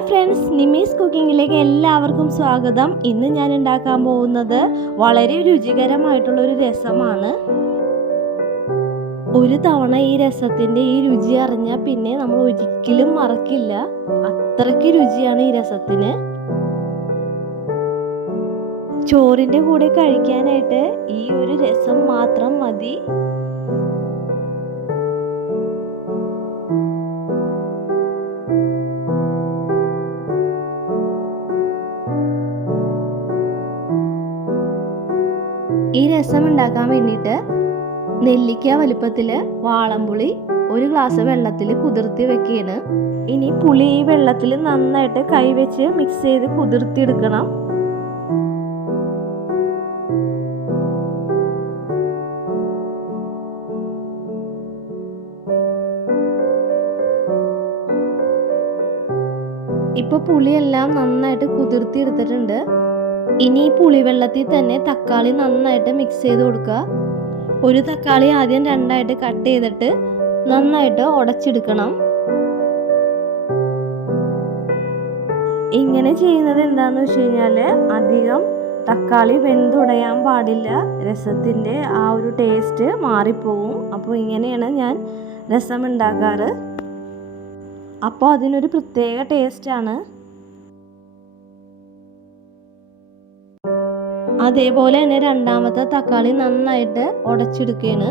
Hi friends, നിമീസ് കുക്കിങ്ങിലേക്ക് എല്ലാവർക്കും സ്വാഗതം. ഇന്ന് ഞാൻ ഉണ്ടാക്കാൻ പോകുന്നത് വളരെ രുചികരമായിട്ടുള്ളൊരു രസമാണ്. ഒരു തവണ ഈ രസത്തിൻ്റെ ഈ രുചി അറിഞ്ഞാൽ പിന്നെ നമ്മൾ ഒരിക്കലും മറക്കില്ല. അത്രയ്ക്ക് രുചിയാണ് ഈ രസത്തിന്. ചോറിൻ്റെ കൂടെ കഴിക്കാനായിട്ട് ഈ ഒരു രസം മാത്രം മതി. ഈ രസം ഉണ്ടാക്കാൻ വേണ്ടിയിട്ട് നെല്ലിക്ക വലുപ്പത്തിൽ വാളംപുളി ഒരു ഗ്ലാസ് വെള്ളത്തിൽ കുതിർത്തി വെക്കുകയാണ്. ഇനി പുളി ഈ വെള്ളത്തിൽ നന്നായിട്ട് കൈവച്ച് മിക്സ് ചെയ്ത് കുതിർത്തിയെടുക്കണം. ഇപ്പോൾ പുളിയെല്ലാം നന്നായിട്ട് കുതിർത്തിയെടുത്തിട്ടുണ്ട്. ഇനി ഈ പുളിവെള്ളത്തിൽ തന്നെ തക്കാളി നന്നായിട്ട് മിക്സ് ചെയ്ത് കൊടുക്കുക. ഒരു തക്കാളി ആദ്യം രണ്ടായിട്ട് കട്ട് ചെയ്തിട്ട് നന്നായിട്ട് ഉടച്ചെടുക്കണം. ഇങ്ങനെ ചെയ്യുന്നത് എന്താണെന്ന് വെച്ച് കഴിഞ്ഞാൽ അധികം തക്കാളി വെന്തുടയാൻ പാടില്ല. രസത്തിൻ്റെ ആ ഒരു ടേസ്റ്റ് മാറിപ്പോവും. അപ്പോൾ ഇങ്ങനെയാണ് ഞാൻ രസം ഉണ്ടാക്കാറ്. അപ്പോൾ അതിനൊരു പ്രത്യേക ടേസ്റ്റാണ്. അതേപോലെ തന്നെ രണ്ടാമത്തെ തക്കാളി നന്നായിട്ട് ഉടച്ചെടുക്കുകയാണ്.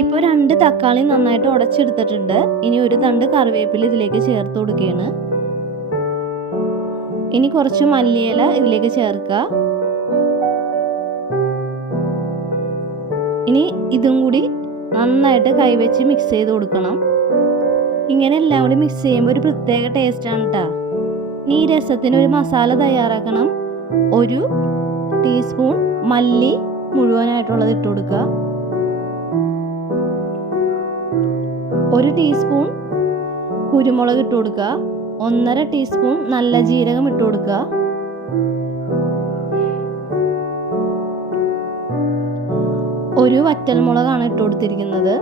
ഇപ്പോൾ 2 തക്കാളി നന്നായിട്ട് ഉടച്ചെടുത്തിട്ടുണ്ട്. ഇനി ഒരു തണ്ട് കറിവേപ്പില ഇതിലേക്ക് ചേർത്ത് കൊടുക്കുകയാണ്. ഇനി കുറച്ച് മല്ലിയില ഇതിലേക്ക് ചേർക്കുക. ഇനി ഇതും കൂടി നന്നായിട്ട് കൈവച്ച് മിക്സ് ചെയ്ത് കൊടുക്കണം. ഇങ്ങനെ എല്ലാം കൂടി മിക്സ് ചെയ്യുമ്പോൾ ഒരു പ്രത്യേക ടേസ്റ്റാണ് കേട്ടോ. ഈ രസത്തിന് ഒരു മസാല തയ്യാറാക്കണം. 1 ടീസ്പൂൺ മല്ലി മുഴുവനായിട്ടുള്ളത് ഇട്ട് കൊടുക്കുക. 1 ടീസ്പൂൺ കുരുമുളക് ഇട്ട് കൊടുക്കുക. 1.5 ടീസ്പൂൺ നല്ല ജീരകം ഇട്ട് കൊടുക്കുക. 1 വറ്റൽമുളകാണ് ഇട്ട് കൊടുത്തിരിക്കുന്നത്.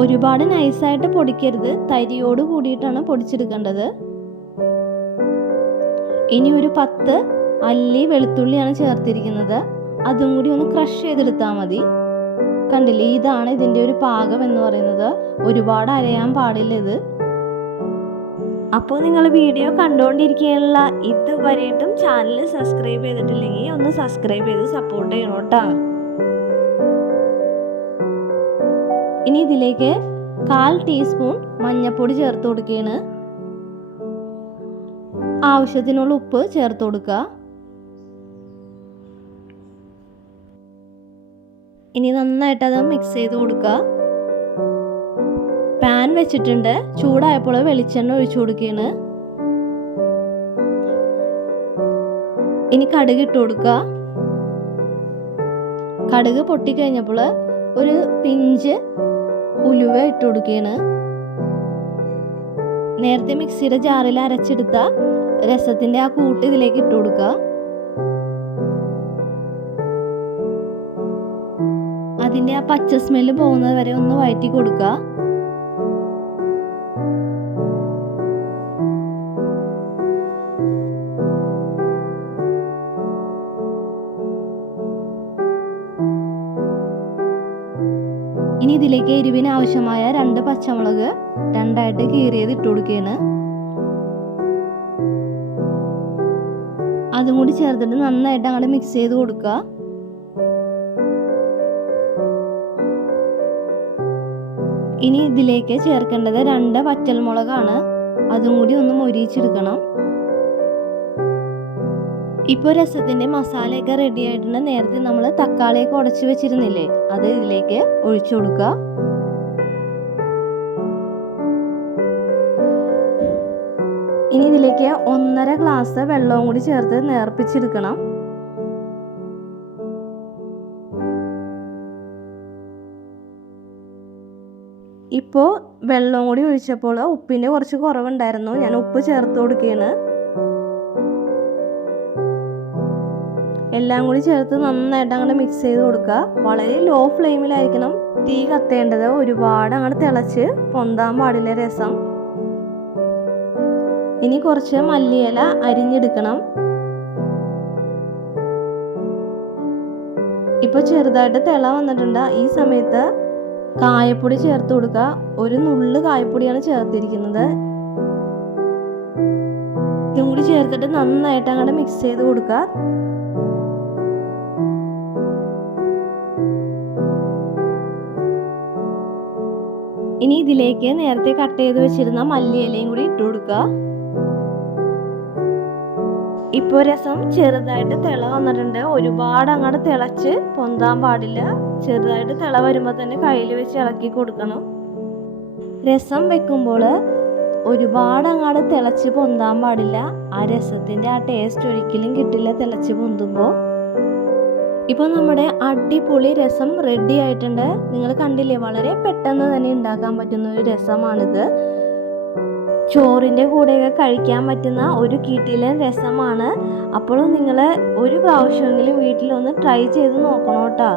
ഒരുപാട് നൈസായിട്ട് പൊടിക്കരുത്, തരിയോട് കൂടിയിട്ടാണ് പൊടിച്ചെടുക്കേണ്ടത്. ഇനി ഒരു 10 അല്ലി വെളുത്തുള്ളിയാണ് ചേർത്തിരിക്കുന്നത്. അതും കൂടി ഒന്ന് ക്രഷ് ചെയ്തെടുത്താൽ മതി. കണ്ടില്ലേ, ഇതാണ് ഇതിൻ്റെ ഒരു പാകം എന്ന് പറയുന്നത്. ഒരുപാട് അരയാൻ പാടില്ല ഇത്. അപ്പോൾ നിങ്ങൾ വീഡിയോ കണ്ടുകൊണ്ടിരിക്കുകയുള്ള ഇതുവരെയായിട്ടും ചാനൽ സബ്സ്ക്രൈബ് ചെയ്തിട്ടില്ലെങ്കിൽ ഒന്ന് സബ്സ്ക്രൈബ് ചെയ്ത് സപ്പോർട്ട് ചെയ്യണം കേട്ടോ. ഇനി ഇതിലേക്ക് 1/4 ടീസ്പൂൺ മഞ്ഞൾപ്പൊടി ചേർത്ത് കൊടുക്കുകയാണ്. ആവശ്യത്തിനുള്ള ഉപ്പ് ചേർത്ത് കൊടുക്കുക. ഇനി നന്നായിട്ട് അത് മിക്സ് ചെയ്ത് കൊടുക്കുക. പാൻ വെച്ചിട്ടുണ്ട്. ചൂടായപ്പോൾ വെളിച്ചെണ്ണ ഒഴിച്ചു കൊടുക്കുകയാണ്. ഇനി കടുക് ഇട്ട് കൊടുക്കുക. കടുക് പൊട്ടിക്കഴിഞ്ഞപ്പോൾ ഒരു പിഞ്ച് ഉലുവ ഇട്ട് കൊടുക്കുകയാണ്. നേരത്തെ മിക്സിയുടെ ജാറിൽ അരച്ചെടുത്ത രസത്തിൻ്റെ ആ കൂട്ട് ഇതിലേക്ക് ഇട്ട് കൊടുക്കുക. അതിൻ്റെ ആ പച്ച സ്മെല്ല് പോകുന്നത് വരെ ഒന്ന് വഴറ്റി കൊടുക്കുക. ഇനി ഇതിലേക്ക് എരിവിന് ആവശ്യമായ 2 പച്ചമുളക് രണ്ടായിട്ട് കീറിയത് ഇട്ട് കൊടുക്കുകയാണ്. അതും കൂടി ചേർത്തിട്ട് നന്നായിട്ട് അങ്ങോട്ട് മിക്സ് ചെയ്ത് കൊടുക്കുക. ഇനി ഇതിലേക്ക് ചേർക്കേണ്ടത് 2 വറ്റൽമുളകാണ്. അതും കൂടി ഒന്ന് മൊരിയിച്ചെടുക്കണം. ഇപ്പോൾ രസത്തിൻ്റെ മസാലയൊക്കെ റെഡി ആയിട്ടുണ്ട്. നേരത്തെ നമ്മൾ തക്കാളിയൊക്കെ ഉടച്ച് വെച്ചിരുന്നില്ലേ, അത് ഇതിലേക്ക് ഒഴിച്ചു കൊടുക്കുക. ഇനി ഇതിലേക്ക് 1.5 ഗ്ലാസ് വെള്ളവും കൂടി ചേർത്ത് നേർപ്പിച്ചെടുക്കണം. ഇപ്പോൾ വെള്ളവും കൂടി ഒഴിച്ചപ്പോൾ ഉപ്പിൻ്റെ കുറച്ച് കുറവുണ്ടായിരുന്നു. ഞാൻ ഉപ്പ് ചേർത്ത് കൊടുക്കുകയാണ്. എല്ലാം കൂടി ചേർത്ത് നന്നായിട്ട് അങ്ങോട്ട് മിക്സ് ചെയ്ത് കൊടുക്കുക. വളരെ ലോ ഫ്ലെയിമിലായിരിക്കണം തീ കത്തേണ്ടത്. ഒരുപാട് അങ്ങോട്ട് തിളച്ച് പൊന്താൻ പാടില്ല രസം. ഇനി കുറച്ച് മല്ലിയില അരിഞ്ഞെടുക്കണം. ഇപ്പോൾ ചെറുതായിട്ട് തിള വന്നിട്ടുണ്ട്. ഈ സമയത്ത് കായപ്പൊടി ചേർത്ത് കൊടുക്കുക. ഒരു നുള്ളു കായപ്പൊടിയാണ് ചേർത്തിരിക്കുന്നത്. ഇതും കൂടി ചേർത്തിട്ട് നന്നായിട്ട് അങ്ങോട്ട് മിക്സ് ചെയ്ത് കൊടുക്കുക. ഇനി ഇതിലേക്ക് നേരത്തെ കട്ട് ചെയ്ത് വെച്ചിരുന്ന മല്ലിയിലയും കൂടി ഇട്ട് കൊടുക്കുക. ഇപ്പോൾ രസം ചെറുതായിട്ട് തിള വന്നിട്ടുണ്ട്. ഒരുപാട് അങ്ങോട്ട് തിളച്ച് പൊന്താൻ പാടില്ല. ചെറുതായിട്ട് തിള വരുമ്പോൾ തന്നെ കയ്യിൽ വെച്ച് ഇളക്കി കൊടുക്കണം. രസം വെക്കുമ്പോൾ ഒരുപാട് അങ്ങോട്ട് തിളച്ച് പൊന്താൻ പാടില്ല. ആ രസത്തിൻ്റെ ആ ടേസ്റ്റ് ഒരിക്കലും കിട്ടില്ല തിളച്ച് പൊന്തുമ്പോൾ. ഇപ്പോൾ നമ്മുടെ അടിപൊളി രസം റെഡി ആയിട്ടുണ്ട്. നിങ്ങൾ കണ്ടില്ലേ, വളരെ പെട്ടെന്ന് തന്നെ ഉണ്ടാക്കാൻ പറ്റുന്ന ഒരു രസമാണിത്. ചോറിൻ്റെ കൂടെയൊക്കെ കഴിക്കാൻ പറ്റുന്ന ഒരു കിടിലൻ രസമാണ്. അപ്പോൾ നിങ്ങൾ ഒരു പ്രാവശ്യമെങ്കിലും വീട്ടിലൊന്ന് ട്രൈ ചെയ്ത് നോക്കണം കേട്ടോ.